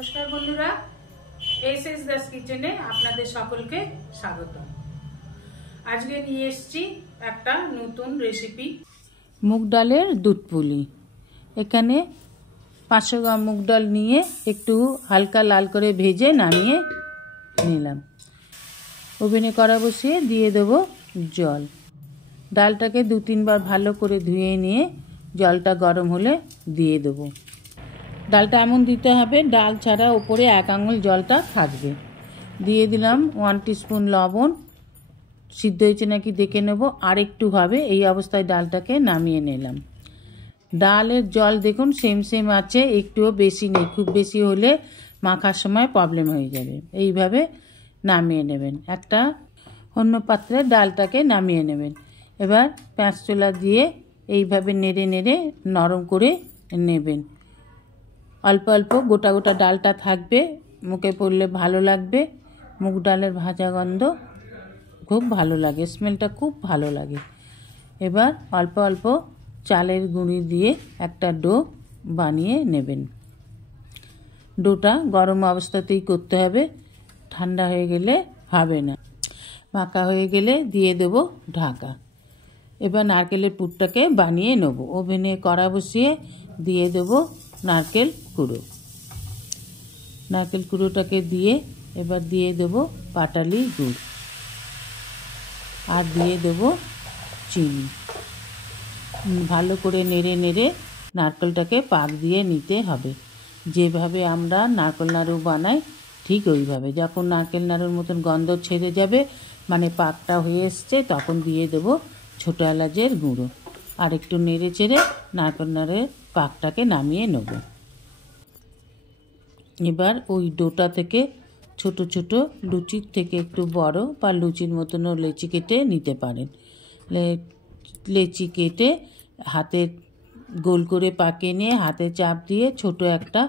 नमस्कार बंधुरा एस दास किचेने आपनादेर सकलके स्वागतम। आज के निये एसेछि एकटा नतून रेसिपि मुग डालेर दूध पुली। एखाने 500 ग्राम मुग डाल निये एकटू हालका लाल करे भेजे नामिये निलाम। ओभेने कड़ा बसिए दिए देब जल। डालटाके 2-3 बार भालो करे धुए निये जलटा गरम होले दिए देब। डालटा एमन दीते हबे डाल छाड़ा ऊपरे 1 आंगुल जलटा थाकबे। दिए दिलाम 1 टीस्पून लवण। सिद्ध हयेछे नाकि देखे नेब। आर एकटू हबे एई अवस्थाय डालटाके नामिये निलाम। डालेर जल देखुन सेम सेम आछे, एकटुओ बेशी नेই। खूब बेशी होले माखार समय प्रॉब्लेम हये जाबे। एइभाবে नामिये नेबेन। एकटा अन्य पात्रे डालटाके नामिये नेबेन। एबार पेঁয়াজ चोला दिए एइभाবে नेড়ে नेড়ে नरम करे नेबेन। अल्प अल्प गोटा गोटा डालटा थाकबे, मुखे पड़ले भालो लागबे। मुग डालेर भाजा गन्ध खूब भालो लागे, स्मेलटा खूब भालो लागे। एबार अल्प अल्प चालेर गुঁড়ি दिए एकटा डो बानिये नेबेन। डोटा गरम अवस्थातेই करते हबे, ठंडा हये गेले हबे ना। माखा हये गेले दिए देब ढाका। एबार नारकेलेर पुरटाके बानिये नेब। ओभेने कड़ा बसिए दिए देब नारकेल कुड़ो। नारकेल कुड़ोटाके दिए एबार दिए देब पाटाली गुड़ और दिए देब चीनी। भालो करे नेড়ে नेড়ে नारकेलटाके पाक दिए निते हबे। जेभाবে আমরা नारकेल नाड़ू বানাই ठीक ওইভাবে। যখন नारकेल नाड़ूर मतन गन्ध ছেড়ে যাবে মানে পাকটা হয়ে এসেছে তখন দিয়ে দেব ছোট এলাচের গুঁড়ো। আর একটু নেড়ে চেড়ে नारकेल नाড়ুর पाकटाके नामिয়ে নেব। এবার ওই ডোটা থেকে ছোট ছোট লুচির থেকে একটু বড় বা লুচির মতনও লেচি কেটে নিতে পারেন। লেচি কেটে হাতে গোল করে পাকিয়ে নিয়ে হাতে চাপ দিয়ে ছোট একটা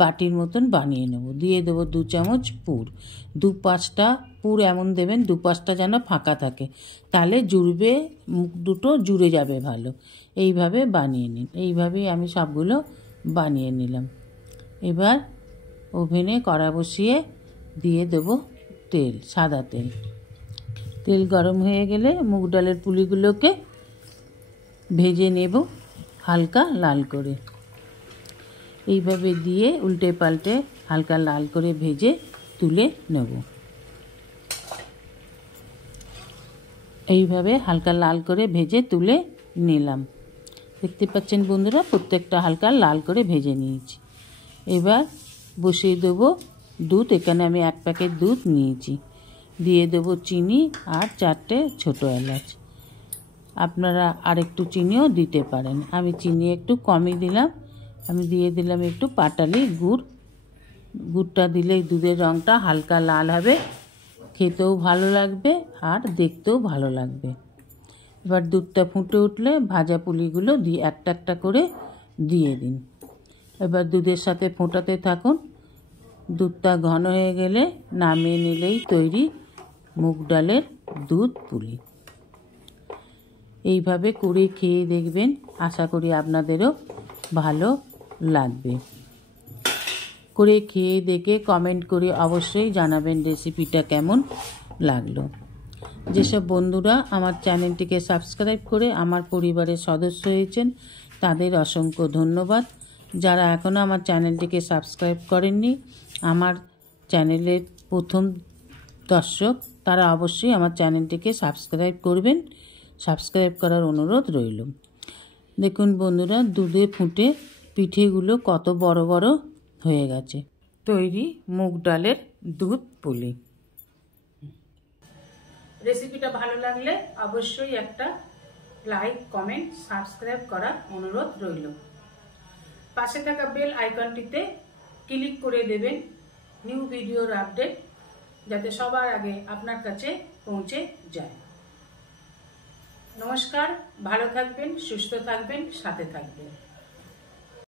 বাটির মতন বানিয়ে নেব। দিয়ে দেব 2 চামচ পুর। 2-5টা পুর এমন দেবেন 2-5টা যেন ফাঁকা থাকে, তাহলে জুড়বে, মুখ দুটো জুড়ে যাবে ভালো। এইভাবে বানিয়ে নিন। এইভাবেই আমি সবগুলো বানিয়ে নিলাম। এবার ওভেনে কড়া বসিয়ে দিয়ে দেব তেল, সাদা তেল। তেল গরম হয়ে গেলে মুগ ডালের পুলিগুলোকে ভেজে নেব হালকা লাল করে। এইভাবে দিয়ে উল্টে পাল্টে হালকা লাল করে ভেজে তুলে নেব। এইভাবে হালকা লাল করে ভেজে তুলে নিলাম। দেখতে পাচ্ছেন বন্ধুরা প্রত্যেকটা হালকা লাল করে ভেজে নিয়েছি। এবার বসিয়ে দেব দুধ। এখানে আমি 1 প্যাকেট দুধ নিয়েছি। দিয়ে দেব চিনি আর 4টে ছোট এলাচ। আপনারা আর একটু চিনিও দিতে পারেন। আমি চিনি একটু কমই দিলাম। আমি দিয়ে দিলাম একটু পাটালি গুড়। গুড়টা দিলে দুধের রঙটা হালকা লাল হবে, খেতেও ভালো লাগবে আর দেখতেও ভালো লাগবে। এবার দুধটা ফুটে উঠলে ভাজা পুলিগুলো দিয়ে একটা একটা করে দিয়ে দিন। এবার দুধের সাথে ফোটাতে থাকুন। দুধটা ঘন হয়ে গেলে নামিয়ে নিলেই তৈরি মুগ ডালের দুধ পুলি। এইভাবে করে খেয়ে দেখবেন, আশা করি আপনাদেরও ভালো লাগবে। করে খেয়ে দেখে কমেন্ট করে অবশ্যই জানাবেন রেসিপিটা কেমন লাগলো। যেসব বন্ধুরা আমার চ্যানেলটিকে সাবস্ক্রাইব করে আমার পরিবারের সদস্য হয়েছেন তাদের অসংখ্য ধন্যবাদ। যারা এখনও আমার চ্যানেলটিকে সাবস্ক্রাইব করেননি, আমার চ্যানেলের প্রথম দর্শক, তারা অবশ্যই আমার চ্যানেলটিকে সাবস্ক্রাইব করবেন। সাবস্ক্রাইব করার অনুরোধ রইল। দেখুন বন্ধুরা দুধে ফুটে পিঠেগুলো কত বড় বড় হয়ে গেছে। তৈরি মুগ ডালের দুধ পুলি। রেসিপিটা ভালো লাগলে অবশ্যই একটা লাইক, কমেন্ট, সাবস্ক্রাইব করার অনুরোধ রইল। পাশে থাকা বেল আইকনটিতে ক্লিক করে দেবেন নিউ ভিডিওর আপডেট যাতে সবার আগে আপনার কাছে পৌঁছে যায়। নমস্কার, ভালো থাকবেন, সুস্থ থাকবেন, সাথে থাকবেন।